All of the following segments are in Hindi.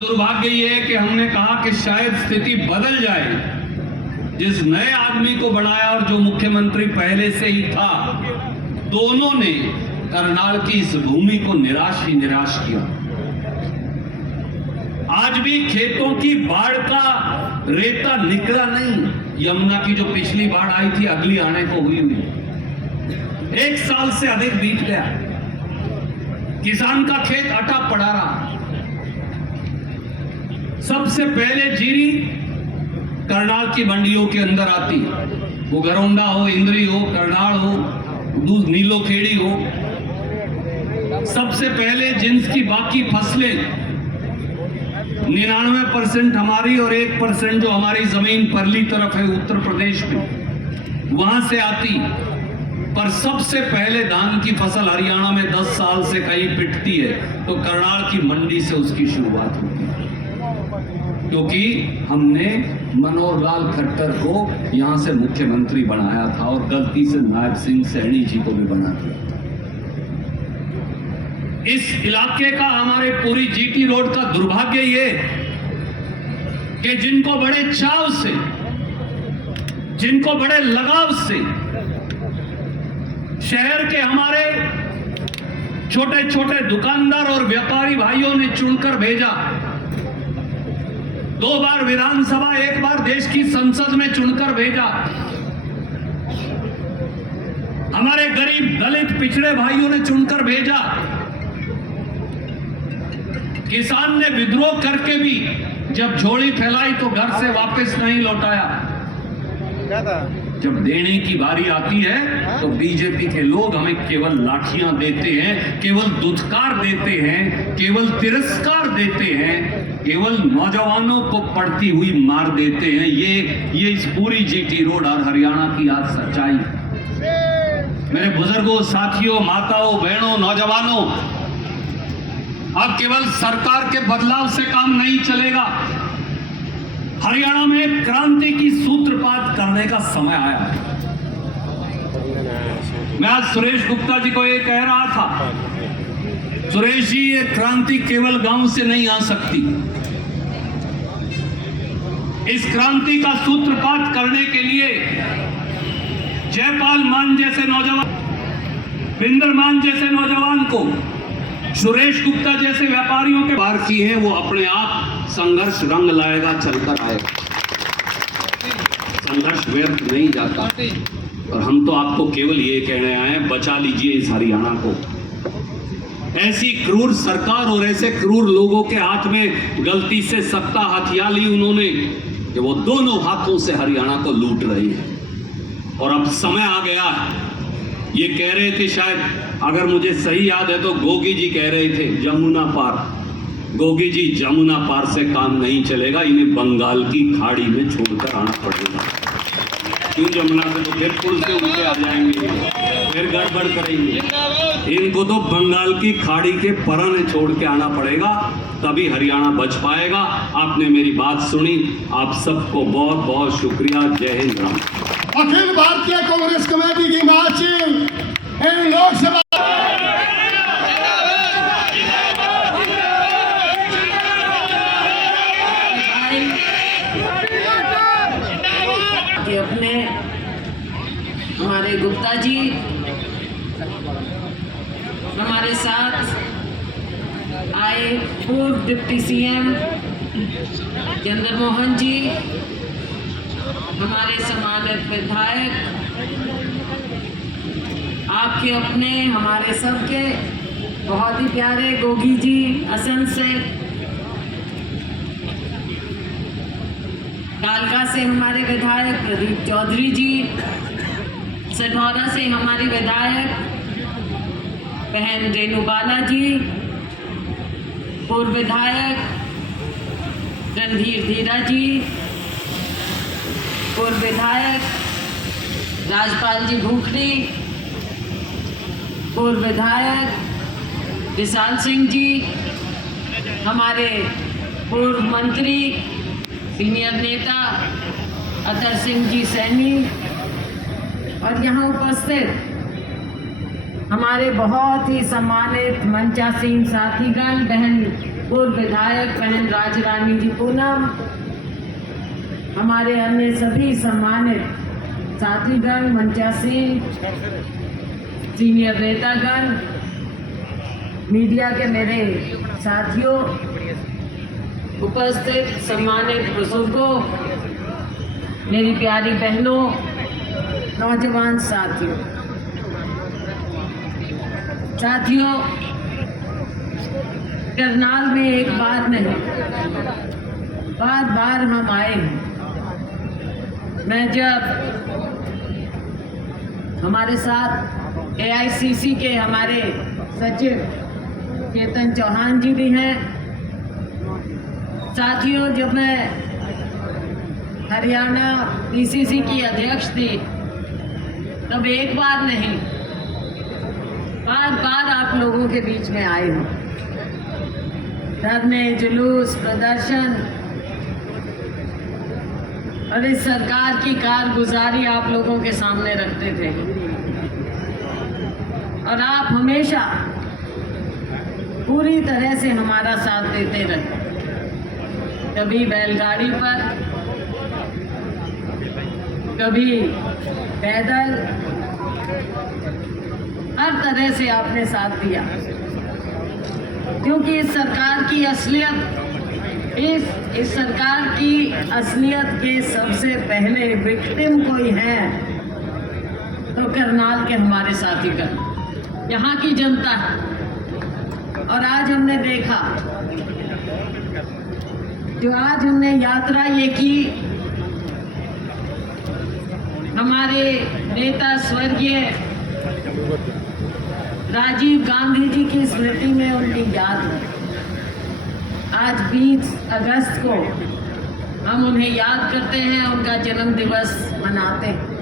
दुर्भाग्य ये है कि हमने कहा कि शायद स्थिति बदल जाए। जिस नए आदमी को बनाया और जो मुख्यमंत्री पहले से ही था, दोनों ने करनाल की इस भूमि को निराश ही निराश किया। आज भी खेतों की बाढ़ का रेता निकला नहीं। यमुना की जो पिछली बाढ़ आई थी, अगली आने को हुई 1 साल से अधिक बीत गया। किसान का खेत अटा पड़ा रहा। सबसे पहले जीरी करनाल की मंडियों के अंदर आती, वो गरोंडा हो, इंद्री हो, करनाल हो, नीलोखेड़ी हो। सबसे पहले जिनकी बाकी फसलें 99% हमारी और 1% जो हमारी जमीन परली तरफ है उत्तर प्रदेश में, वहां से आती। पर सबसे पहले धान की फसल हरियाणा में 10 साल से कहीं पिटती है तो करनाल की मंडी से उसकी शुरुआत होती है, क्योंकि हमने मनोहर लाल खट्टर को यहां से मुख्यमंत्री बनाया था और गलती से नायब सिंह सैनी जी को भी बना दिया। इस इलाके का, हमारे पूरी जीटी रोड का दुर्भाग्य ये कि जिनको बड़े चाव से, जिनको बड़े लगाव से शहर के हमारे छोटे छोटे दुकानदार और व्यापारी भाइयों ने चुनकर भेजा, 2 बार विधानसभा, 1 बार देश की संसद में चुनकर भेजा, हमारे गरीब दलित पिछड़े भाइयों ने चुनकर भेजा। किसान ने विद्रोह करके भी जब झोली फैलाई तो घर से वापस नहीं लौटाया। जब देने की बारी आती है तो बीजेपी के लोग हमें केवल लाठियां देते हैं, केवल दुत्कार देते हैं, केवल तिरस्कार देते हैं, केवल नौजवानों को पड़ती हुई मार देते हैं। ये इस पूरी जीटी रोड और हरियाणा की आज सच्चाई। मेरे बुजुर्गों, साथियों, माताओं, बहनों, नौजवानों, अब केवल सरकार के बदलाव से काम नहीं चलेगा। हरियाणा में क्रांति की सूत्रपात करने का समय आया है। मैं आज सुरेश गुप्ता जी को ये कह रहा था, सुरेश जी, ये क्रांति केवल गांव से नहीं आ सकती। इस क्रांति का सूत्रपात करने के लिए जयपाल मान जैसे नौजवान, बिंदर मान जैसे नौजवान को, सुरेश गुप्ता जैसे व्यापारियों के बाहर की है, वो अपने आप संघर्ष रंग लाएगा, चलकर आएगा। संघर्ष व्यर्थ नहीं जाता। और हम तो आपको केवल ये कहने आए हैं, बचा लीजिए इस हरियाणा को। ऐसी क्रूर सरकार और ऐसे क्रूर लोगों के हाथ में गलती से सत्ता हथिया ली उन्होंने कि वो दोनों हाथों से हरियाणा को लूट रही है। और अब समय आ गया है। ये कह रहे थे, शायद अगर मुझे सही याद है तो गोगी जी कह रहे थे, जमुना पार। गोगी जी, जमुना पार से काम नहीं चलेगा, इन्हें बंगाल की खाड़ी में छोड़कर आना पड़ेगा। क्यों जमुना से? तो फिर पुल से उनके आ जाएंगे, फिर गड़बड़ करेंगे। इनको तो बंगाल की खाड़ी के पराने छोड़ के आना पड़ेगा, तभी हरियाणा बच पाएगा। आपने मेरी बात सुनी, आप सबको बहुत बहुत शुक्रिया। जय हिंद। अखिल भारतीय कांग्रेस कमेटी की महासचिव इन लोकसभा कि अपने हमारे गुप्ता जी हमारे साथ आए, पूर्व डिप्टी सीएम चंद्र मोहन जी, हमारे सम्मानित विधायक, आपके अपने, हमारे सबके बहुत ही प्यारे गोगी जी असम से, कालका से हमारे विधायक प्रदीप चौधरी जी, सढौरा से हमारी विधायक बहन रेणु बाला जी, पूर्व विधायक रणधीर धीरा जी, पूर्व विधायक राजपाल जी भूखरी, पूर्व विधायक विशाल सिंह जी, हमारे पूर्व मंत्री सीनियर नेता अतर सिंह जी सैनी, और यहाँ उपस्थित हमारे बहुत ही सम्मानित मंचासीन साथीगण, बहन पूर्व विधायक बहन राजरानी जी पूनम, हमारे अन्य सभी सम्मानित साथीगण, मंचासीन, सीनियर नेतागण, मीडिया के मेरे साथियों, उपस्थित सम्मानित बुजुर्गों, मेरी प्यारी बहनों, नौजवान साथियों, करनाल में एक बार नहीं, बार बार हम आए हैं। मैं जब हमारे साथ AICC के हमारे सचिव चेतन चौहान जी भी हैं। साथियों, जब मैं हरियाणा PCC की अध्यक्ष थी तब एक बार नहीं, बार बार आप लोगों के बीच में आए हूँ। धरने, जुलूस, प्रदर्शन और इस सरकार की कारगुजारी आप लोगों के सामने रखते थे और आप हमेशा पूरी तरह से हमारा साथ देते रहे। कभी बैलगाड़ी पर, कभी पैदल, हर तरह से आपने साथ दिया, क्योंकि इस सरकार की असलियत, इस सरकार की असलियत के सबसे पहले विक्टिम कोई है तो करनाल के हमारे साथीगण, यहाँ की जनता है। और आज हमने देखा, जो आज हमने यात्रा ये की, हमारे नेता स्वर्गीय राजीव गांधी जी की स्मृति में उनकी याद है। आज 20 अगस्त को हम उन्हें याद करते हैं, उनका जन्म दिवस मनाते हैं।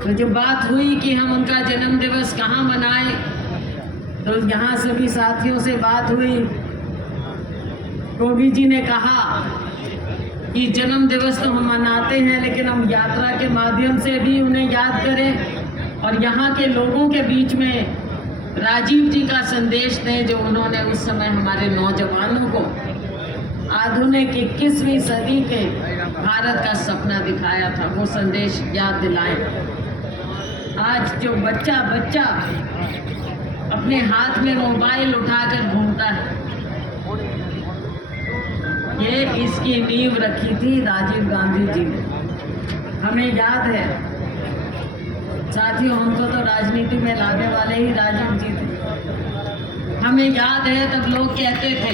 तो जब बात हुई कि हम उनका जन्म दिवस कहाँ मनाएं, तो यहाँ सभी साथियों से बात हुई। गोगी जी ने कहा कि जन्म दिवस तो हम मनाते हैं, लेकिन हम यात्रा के माध्यम से भी उन्हें याद करें और यहाँ के लोगों के बीच में राजीव जी का संदेश दें, जो उन्होंने उस समय हमारे नौजवानों को आधुनिक 21वीं सदी के भारत का सपना दिखाया था, वो संदेश याद दिलाएं। आज जो बच्चा अपने हाथ में मोबाइल उठाकर घूमता है, ये इसकी नींव रखी थी राजीव गांधी जी ने। हमें याद है साथियों, हमको तो राजनीति में लाने वाले ही राजीव जी थे। हमें याद है तब लोग कहते थे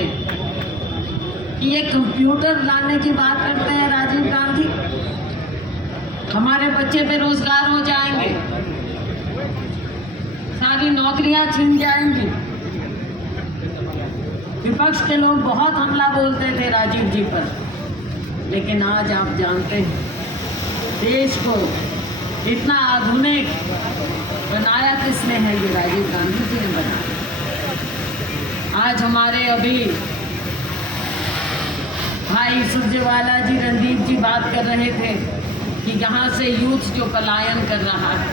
कि ये कंप्यूटर लाने की बात करते हैं राजीव गांधी, हमारे बच्चे बेरोजगार हो जाएंगे, सारी नौकरियां छीन जाएंगी। विपक्ष के लोग बहुत हमला बोलते थे राजीव जी पर, लेकिन आज आप जानते हैं देश को इतना आधुनिक बनाया किसने है? ये राजीव गांधी जी ने बनाया। आज हमारे अभी भाई सुरजेवाला जी, रणदीप जी बात कर रहे थे कि यहाँ से यूथ जो पलायन कर रहा है।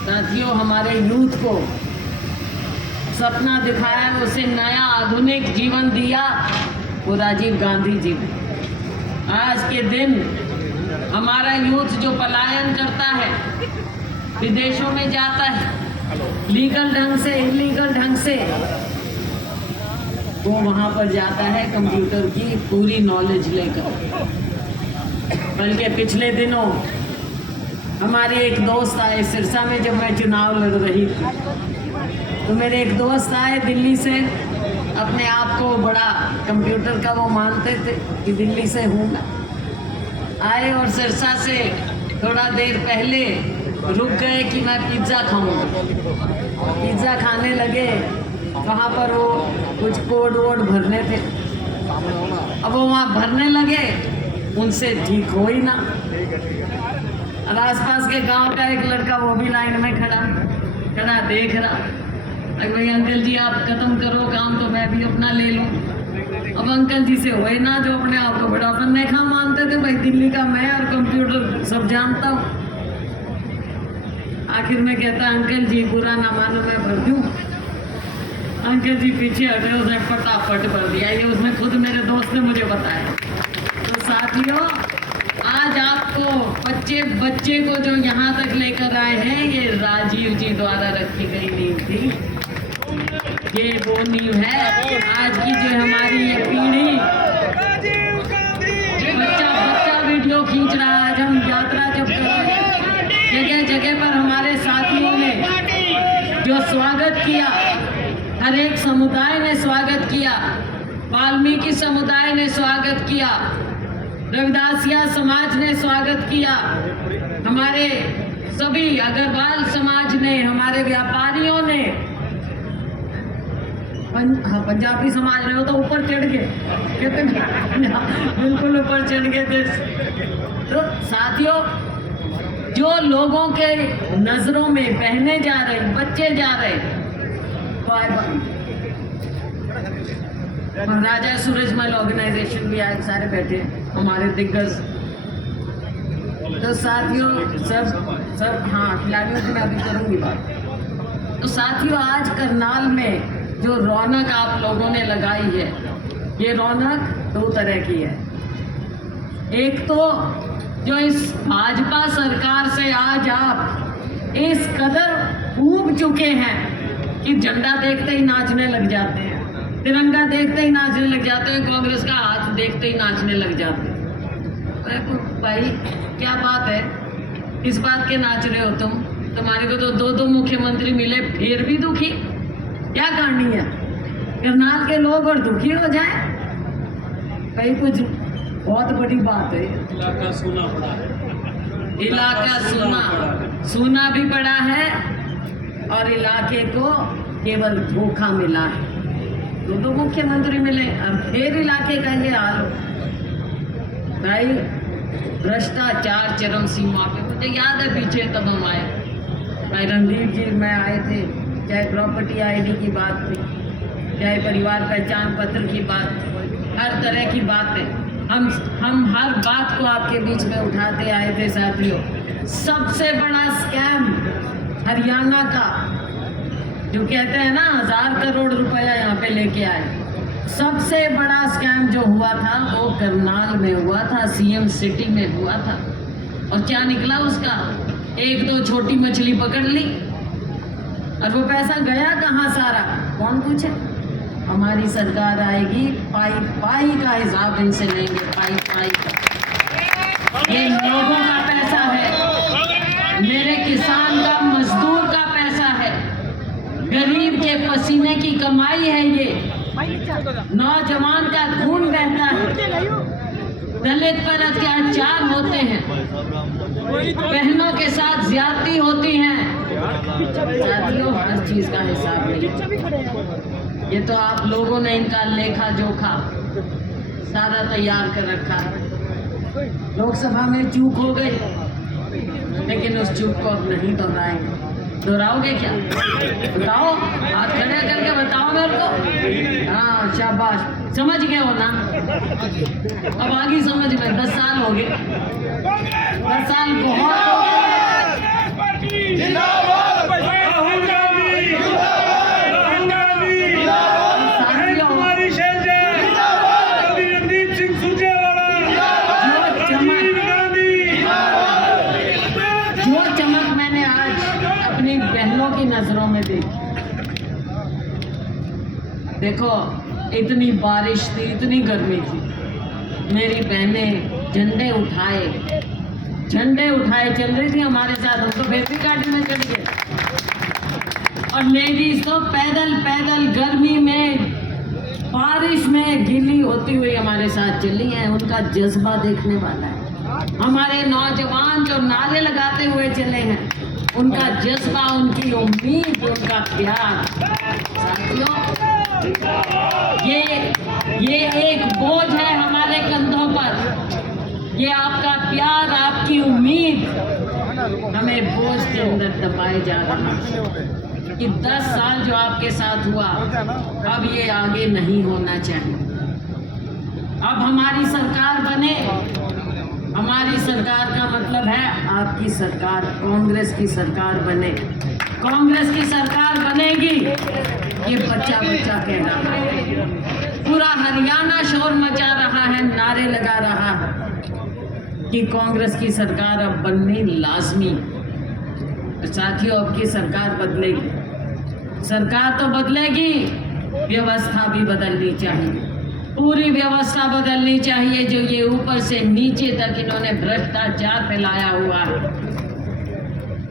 साथियों, हमारे यूथ को सपना दिखाया, उसे नया आधुनिक जीवन दिया, वो राजीव गांधी जी ने। आज के दिन हमारा यूथ जो पलायन करता है, विदेशों में जाता है, लीगल ढंग से, इलीगल ढंग से, वो वहाँ पर जाता है कंप्यूटर की पूरी नॉलेज लेकर। बल्कि पिछले दिनों हमारे एक दोस्त आए सिरसा में, जब मैं चुनाव लड़ रही थी, तो मेरे एक दोस्त आए दिल्ली से, अपने आप को बड़ा कंप्यूटर का वो मानते थे कि दिल्ली से हूँ मैं। आए और सिरसा से थोड़ा देर पहले रुक गए कि मैं पिज़्ज़ा खाऊंगा। पिज़्ज़ा खाने लगे, वहाँ पर वो कुछ कोड वोड भरने थे। अब वो वहाँ भरने लगे, उनसे ठीक हो ही ना। और आसपास के गांव का एक लड़का वो भी लाइन में खड़ा देख रहा। भाई अंकल जी आप खत्म करो काम तो मैं भी अपना ले लूँ। अब अंकल जी से हुए ना, जो अपने आप को बड़ा पन्नेखा मानते थे, भाई दिल्ली का मैं और कंप्यूटर सब जानता हूँ। आखिर में कहता अंकल जी बुरा ना मानो मैं भर दूँ। अंकल जी पीछे हटे, उसने फटाफट भर दिया। ये उसने खुद मेरे दोस्त ने मुझे बताया। तो साथियों, आज आपको बच्चे को जो यहाँ तक लेकर आए हैं, ये राजीव जी द्वारा रखी गई नींव थी। ये वो नींव है। आज की जो हमारी ये पीढ़ी, बच्चा वीडियो खींच रहा है। आज हम यात्रा जब कर रहे हैं, जगह जगह पर हमारे साथियों ने जो स्वागत किया, हर एक समुदाय ने स्वागत किया। वाल्मीकि समुदाय ने स्वागत किया, रविदासिया समाज ने स्वागत किया, हमारे सभी अग्रवाल समाज ने, हमारे व्यापारियों ने, पंजाबी समाज ने। वो तो ऊपर चढ़ गए, कहते बिल्कुल ऊपर चढ़ गए थे। तो साथियों, जो लोगों के नजरों में बहने जा रहे, बच्चे जा रहे, राजा सूरजमल ऑर्गेनाइजेशन भी आज सारे बैठे हमारे दिग्गज। तो साथियों, सब हाँ, खिलाड़ियों की मैं अभी करूंगी बात। तो साथियों, आज करनाल में जो रौनक आप लोगों ने लगाई है, ये रौनक दो तरह की है। एक तो जो इस भाजपा सरकार से आज आप इस कदर ऊब चुके हैं कि झंडा देखते ही नाचने लग जाते हैं, तिरंगा देखते ही नाचने लग जाते हैं, कांग्रेस का हाथ देखते ही नाचने लग जाते हैं। तो भाई क्या बात है, किस बात के नाच रहे हो तुम? तुम्हारे को तो दो मुख्यमंत्री मिले, फिर भी दुखी? क्या कहानी है? करनाल के लोग और दुखी हो जाए भाई, कुछ बहुत बड़ी बात है। इलाका सूना पड़ा है, इलाका सूना भी पड़ा है और इलाके को केवल धोखा मिला है। दो मुख्यमंत्री मिले, अब फिर इलाके का ये हाल हो भाई। भ्रष्टाचार चरम सीमा पे। मुझे याद है पीछे तब हम आए, भाई रणदीप जी मैं आए थे, चाहे प्रॉपर्टी आईडी की बात थी, चाहे परिवार पहचान पत्र की बात थी, हर तरह की बातें हम हर बात को आपके बीच में उठाते आए थे। साथियों, सबसे बड़ा स्कैम हरियाणा का, जो कहते हैं ना 1000 करोड़ रुपया यहाँ पे लेके आए, सबसे बड़ा स्कैम जो हुआ था वो करनाल में हुआ था, सीएम सिटी में हुआ था। और क्या निकला उसका? एक दो छोटी मछली पकड़ ली और वो पैसा गया कहाँ सारा, कौन पूछे? हमारी सरकार आएगी, पाई का हिसाब इनसे लेंगे, पाई का। ये लोगों का पैसा है, मेरे किसान का, मजदूर का पैसा है, गरीब के पसीने की कमाई है। ये नौजवान का खून बहता है, दलित पर अत्याचार होते हैं, बहनों के साथ ज्यादती होती हैं। साथियों, हर चीज का हिसाब नहीं। ये तो आप लोगों ने इनका लेखा जोखा सारा तैयार कर रखा है। लोकसभा में चूक हो गई, लेकिन उस चूक को अब नहीं दोहराएंगे। दोहराओगे क्या? बताओ, हाथ खड़े करके बताओ मेरे को। हाँ, शाबाश, समझ गए हो ना? अब आगे समझ में 10 साल हो गए, 10 साल बहुत हो गए। नजरों में देखो, इतनी बारिश थी, इतनी गर्मी थी, मेरी बहनें झंडे उठाए चल रही थी हमारे साथ। हम तो फिर भी गाड़ी में चढ़ गए, और लेडीज तो पैदल गर्मी में, बारिश में गीली होती हुई हमारे साथ चली हैं। उनका जज्बा देखने वाला है। हमारे नौजवान जो नारे लगाते हुए चले हैं, उनका जज्बा, उनकी उम्मीद, उनका प्यार। साथियों, ये एक बोझ है हमारे कंधों पर। ये आपका प्यार, आपकी उम्मीद हमें बोझ के अंदर दबाए जा रहा है कि 10 साल जो आपके साथ हुआ, अब ये आगे नहीं होना चाहिए। अब हमारी सरकार बने। हमारी सरकार का मतलब है आपकी सरकार, कांग्रेस की सरकार बने। कांग्रेस की सरकार बनेगी ये बच्चा बच्चा कह रहा है। पूरा हरियाणा शोर मचा रहा है, नारे लगा रहा है कि कांग्रेस की सरकार अब बननी लाजमी। साथियों, अब की सरकार बदलेगी, सरकार तो बदलेगी, व्यवस्था भी बदलनी चाहिए, पूरी व्यवस्था बदलनी चाहिए। जो ये ऊपर से नीचे तक इन्होंने भ्रष्टाचार फैलाया हुआ है,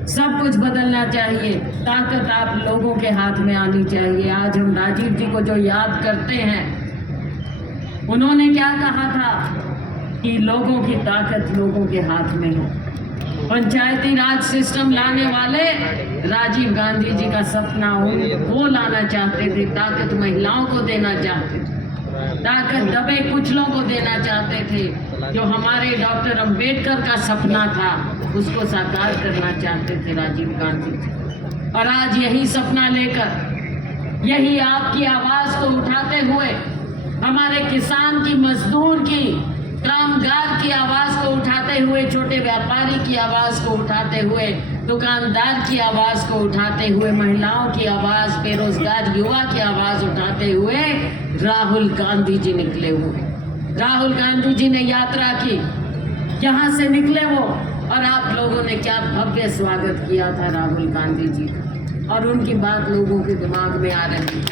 सब कुछ बदलना चाहिए। ताकत आप लोगों के हाथ में आनी चाहिए। आज हम राजीव जी को जो याद करते हैं, उन्होंने क्या कहा था कि लोगों की ताकत लोगों के हाथ में है। पंचायती राज सिस्टम लाने वाले राजीव गांधी जी का सपना वो लाना चाहते थे। ताकत महिलाओं को देना चाहते थे, ताकत दबे कुचलों को देना चाहते थे। जो हमारे डॉक्टर अंबेडकर का सपना था, उसको साकार करना चाहते थे राजीव गांधी जी। और आज यही सपना लेकर, यही आपकी आवाज को उठाते हुए, हमारे किसान की, मजदूर की, कामगार की आवाज को उठाते हुए, छोटे व्यापारी की आवाज को उठाते हुए, दुकानदार की आवाज को उठाते हुए, महिलाओं की आवाज, बेरोजगार युवा की आवाज उठाते हुए राहुल गांधी जी निकले हुए। राहुल गांधी जी ने यात्रा की, यहाँ से निकले वो, और आप लोगों ने क्या भव्य स्वागत किया था राहुल गांधी जी का। और उनकी बात लोगों के दिमाग में आ रही है।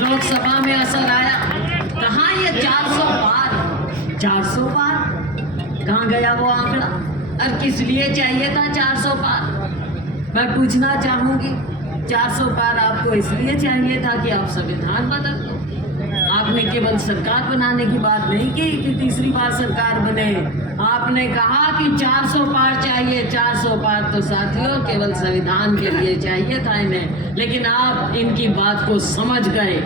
लोकसभा में असर आया, कहाँ ये 400 पार, 400 पार कहाँ गया वो आंकड़ा? और किस लिए चाहिए था 400 पार? मैं पूछना चाहूंगी, 400 पार आपको इसलिए चाहिए था कि आप संविधान बदल दो। आपने केवल सरकार बनाने की बात नहीं की कि तीसरी बार सरकार बने। आपने कहा कि 400 पार चाहिए। 400 पार तो साथियों केवल संविधान के लिए चाहिए था इन्हें, लेकिन आप इनकी बात को समझ गए।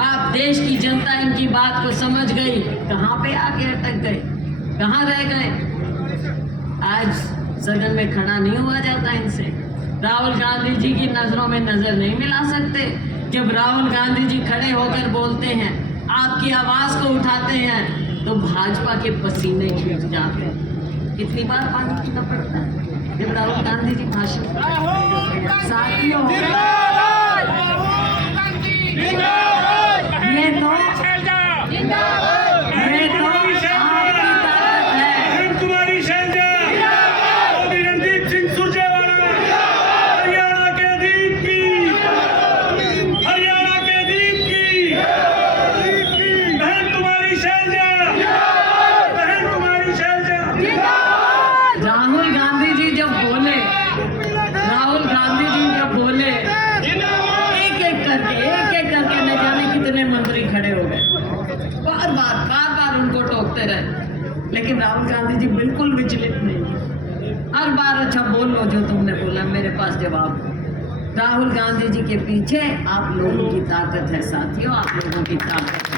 आप देश की जनता इनकी बात को समझ गई। कहाँ पे आके अटक गए, कहाँ रह गए? आज सदन में खड़ा नहीं हुआ जाता इनसे। राहुल गांधी जी की नजरों में नजर नहीं मिला सकते। जब राहुल गांधी जी खड़े होकर बोलते हैं, आपकी आवाज को उठाते हैं, तो भाजपा के पसीने खींच जाते हैं। कितनी बार पानी पीना पड़ता है जब राहुल गांधी जी भाषण साथियों, ये तो कुमारी शैलजा, रणदीप सिंह सुरजेवाला, हरियाणा के दीप की, हरियाणा के दीप की बहन कुमारी शैलजा, बहन कुमारी शैलजा। राहुल गांधी जी जब बोले, राहुल गांधी जी जब बोले, एक एक करके न जाने कितने मंत्री खड़े हो गए। बार बार उनको टोकते रहे, लेकिन राहुल गांधी जी बिल्कुल विचलित नहीं। हर बार अच्छा बोल लो जो तुमने बोला, मेरे पास जवाब। राहुल गांधी जी के पीछे आप लोगों की ताकत है साथियों, आप लोगों की ताकत है।